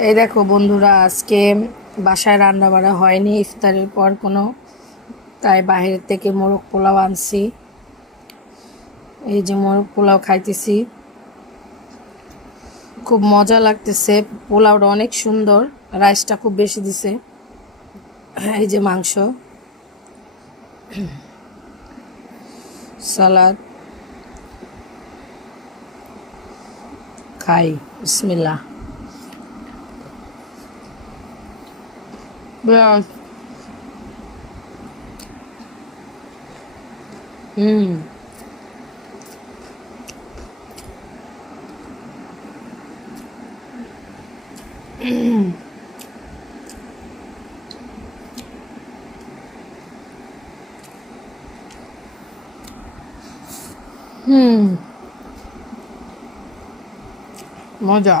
এই দেখো বন্ধুরা, আজকে বাসায় রান্না বান্না হয়নি ইফতারের পর কোনো, তাই বাইরে থেকে মোরগ পোলাও আনছি। এই যে মোরগ পোলাও খাইতেছি, খুব মজা লাগতেছে। পোলাওটা অনেক সুন্দর, রাইসটা খুব বেশি দিছে। এই যে মাংস, সালাদ, খাই। বিসমিল্লাহ। ব্যাস। হুম হুম, মজা।